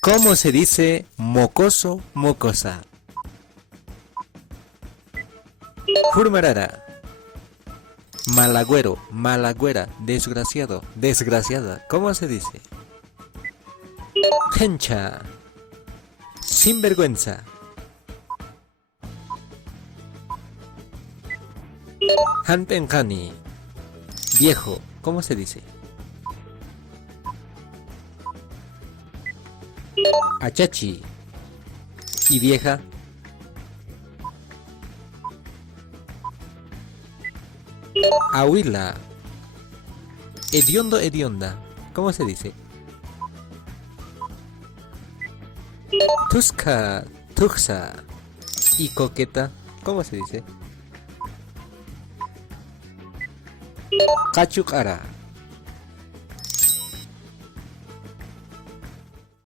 ¿Cómo se dice mocoso, mocosa? Hurmarara. Malagüero, malagüera, desgraciado, desgraciada. ¿Cómo se dice? Hencha. Sinvergüenza. Hanpenkani. Viejo. ¿Cómo se dice? Achachi. ¿Y vieja? Ahuila. Hediondo, hedionda. ¿Cómo se dice? Tusca, tuxa. ¿Y coqueta? ¿Cómo se dice? Kachukara.